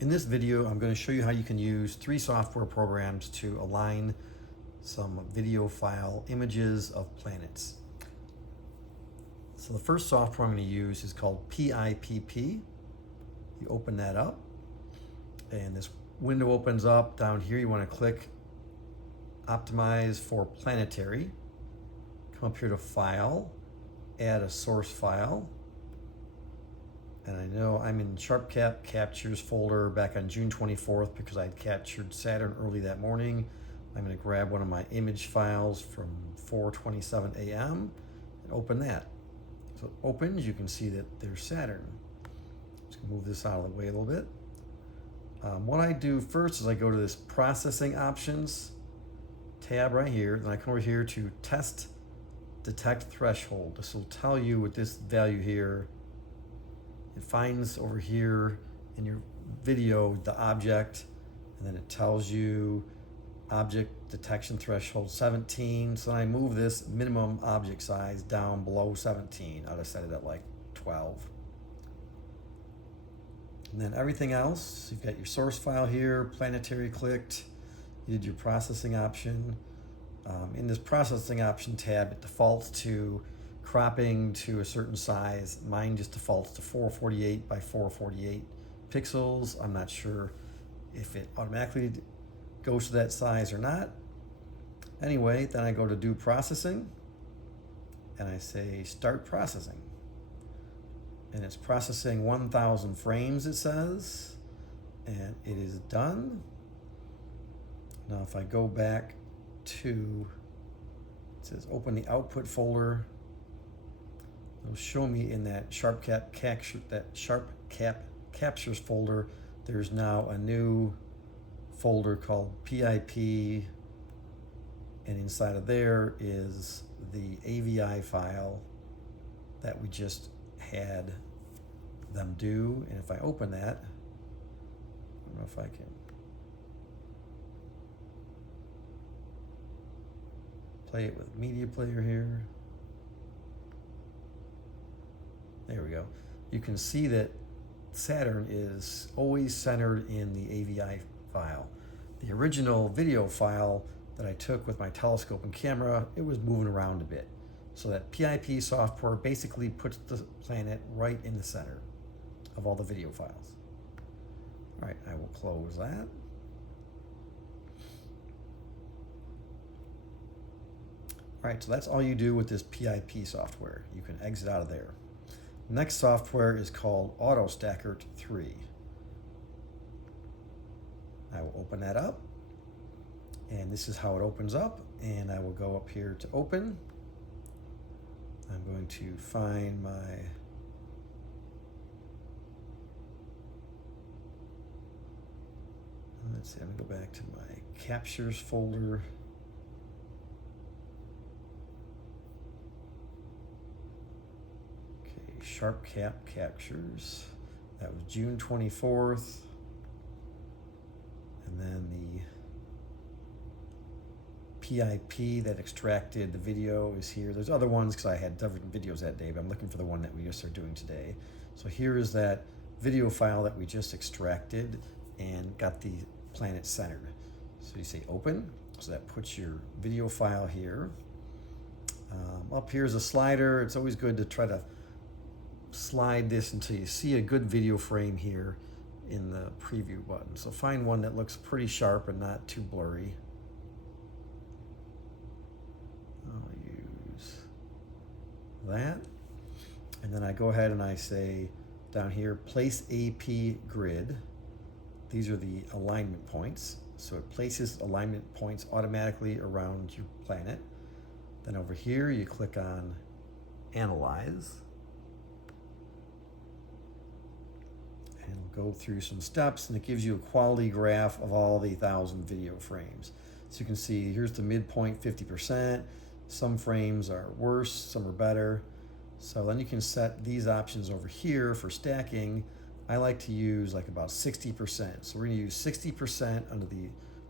In this video, I'm going to show you how you can use 3 software programs to align some video file images of planets. So the first software I'm going to use is called PIPP. You open that up, and this window opens up. Down here, you want to click Optimize for Planetary. Come up here to File, add a source file. And I know I'm in SharpCap Captures folder back on June 24th because I had captured Saturn early that morning. I'm going to grab one of my image files from 4:27 a.m. and open that. So it opens, you can see that there's Saturn. Just gonna move this out of the way a little bit. What I do first is I go to this Processing Options tab right here. Then I come over here to Test Detect Threshold. This will tell you with this value here, it finds over here in your video the object, and then it tells you object detection threshold 17. So I move this minimum object size down below 17. I'll just set it at like 12. And then everything else, you've got your source file here, Planetary clicked, you did your processing option. In this processing option tab, it defaults to cropping to a certain size. Mine just defaults to 448 by 448 pixels. I'm not sure if it automatically goes to that size or not. Anyway, then I go to do processing and I say start processing. And it's processing 1,000 frames, it says, and it is done. Now if I go back to, it says open the output folder. It'll show me in that SharpCap Captures folder, there's now a new folder called PIP, and inside of there is the AVI file that we just had them do. And if I open that, I don't know if I can play it with media player here. There we go. You can see that Saturn is always centered in the AVI file. The original video file that I took with my telescope and camera, it was moving around a bit. So that PIP software basically puts the planet right in the center of all the video files. All right, I will close that. All right, so that's all you do with this PIP software. You can exit out of there. Next software is called AutoStacker 3. I will open that up, and this is how it opens up, and I will go up here to open. I'm going to find my let's see, I'm going to go back to my captures folder. SharpCap Captures. That was June 24th. And then the PIP that extracted the video is here. There's other ones because I had different videos that day, but I'm looking for the one that we just are doing today. So here is that video file that we just extracted and got the planet centered. So you say open, so that puts your video file here. Up here is a slider. It's always good to try to slide this until you see a good video frame here in the preview button. So find one that looks pretty sharp and not too blurry. I'll use that. And then I go ahead and I say down here, place AP grid. These are the alignment points. So it places alignment points automatically around your planet. Then over here, you click on Analyze. And go through some steps, and it gives you a quality graph of all the 1,000 video frames. So you can see here's the midpoint 50%. Some frames are worse, some are better. So then you can set these options over here for stacking. I like to use like about 60%. So we're gonna use 60% under the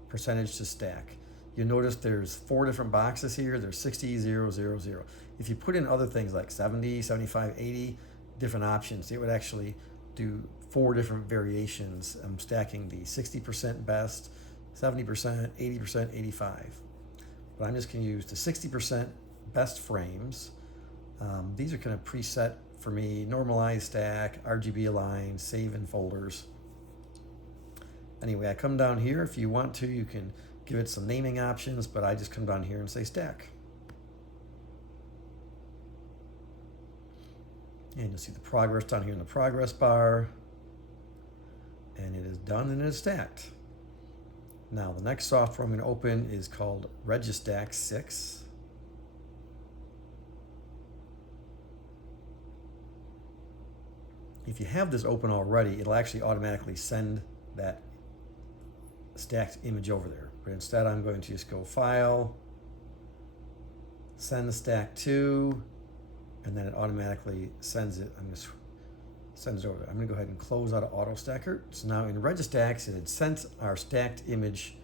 percentage to stack. You'll notice there's 4 different boxes here. There's 60, 0, 0, 0. If you put in other things like 70, 75, 80 different options, it would actually do 4 different variations. I'm stacking the 60% best, 70%, 80%, 85. But I'm just going to use the 60% best frames. These are kind of preset for me: normalize, stack, RGB align, save in folders. Anyway, I come down here. If you want to, you can give it some naming options, but I just come down here and say stack. And you'll see the progress down here in the progress bar. And it is done and it is stacked. Now the next software I'm going to open is called Registack 6. If you have this open already, it'll actually automatically send that stacked image over there. But instead I'm going to just go File, Send the Stack to, and then it automatically sends it. I'm going to send it over there. I'm going to go ahead and close out of Auto Stacker. So now in Registacks, it had sent our stacked image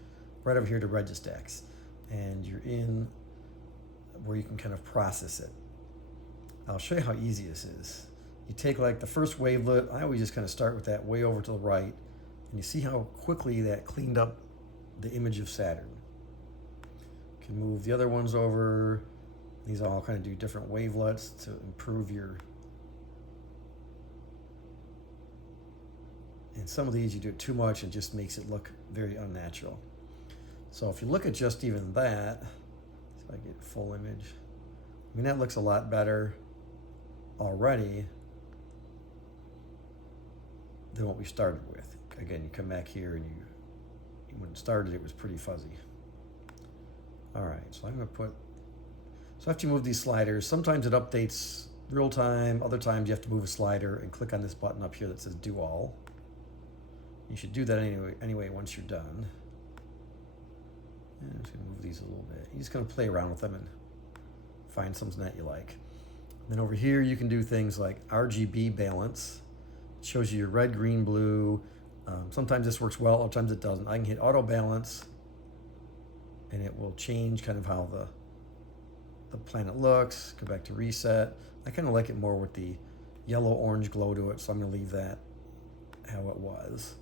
right over here to Registacks. And you're in where you can kind of process it. I'll show you how easy this is. You take like the first wavelet. I always just kind of start with that way over to the right. And you see how quickly that cleaned up the image of Saturn. You can move the other ones over. These all kind of do different wavelets to improve your... And some of these you do it too much, it just makes it look very unnatural. So if you look at just even that, see if I get full image. I mean, that looks a lot better already than what we started with. Again, you come back here and when it started, it was pretty fuzzy. All right, so I'm gonna put, so after you move these sliders, sometimes it updates real time, other times you have to move a slider and click on this button up here that says Do All. You should do that anyway once you're done. And I'm just gonna move these a little bit. You're just gonna play around with them and find something that you like. And then over here, you can do things like RGB balance. It shows you your red, green, blue. Sometimes this works well, other times it doesn't. I can hit auto balance and it will change kind of how the planet looks. Go back to reset. I kind of like it more with the yellow orange glow to it, so I'm gonna leave that how it was.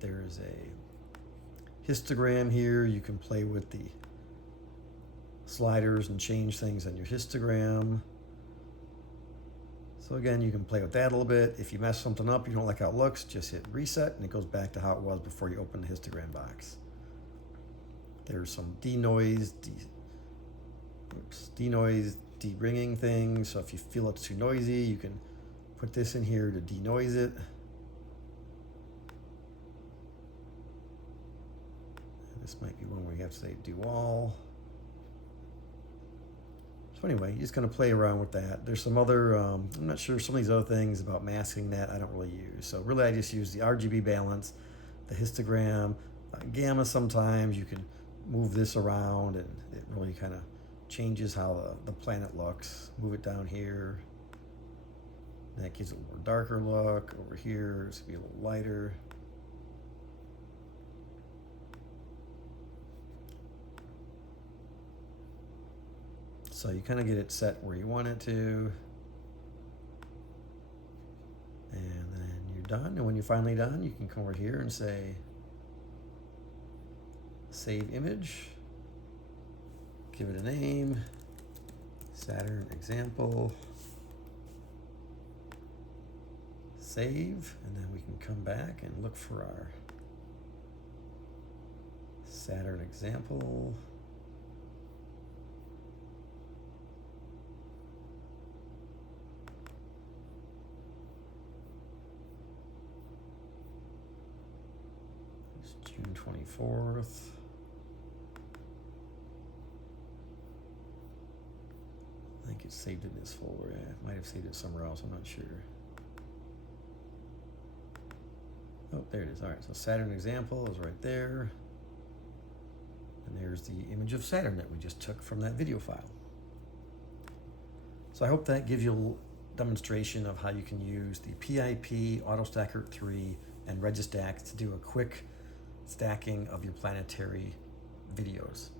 There's a histogram here. You can play with the sliders and change things on your histogram. So again, you can play with that a little bit. If you mess something up, you don't like how it looks, just hit reset and it goes back to how it was before you open the histogram box. There's some denoise, de-ringing things. So if you feel it's too noisy, you can put this in here to denoise it. This might be one where you have to say do all. So anyway, you're just gonna play around with that. There's some other, I'm not sure, some of these other things about masking that I don't really use. So really I just use the RGB balance, the histogram, gamma. Sometimes you can move this around and it really kind of changes how the planet looks. Move it down here. That gives it a more darker look. Over here, it's gonna be a little lighter. So you kind of get it set where you want it to. And then you're done. And when you're finally done, you can come over here and say, save image. Give it a name, Saturn example. Save, and then we can come back and look for our Saturn example. June 24th. I think it's saved in this folder. Yeah, it might have saved it somewhere else, I'm not sure. Oh, there it is. All right, so Saturn example is right there. And there's the image of Saturn that we just took from that video file. So I hope that gives you a demonstration of how you can use the PIP, AutoStacker 3, and Registack to do a quick stacking of your planetary videos.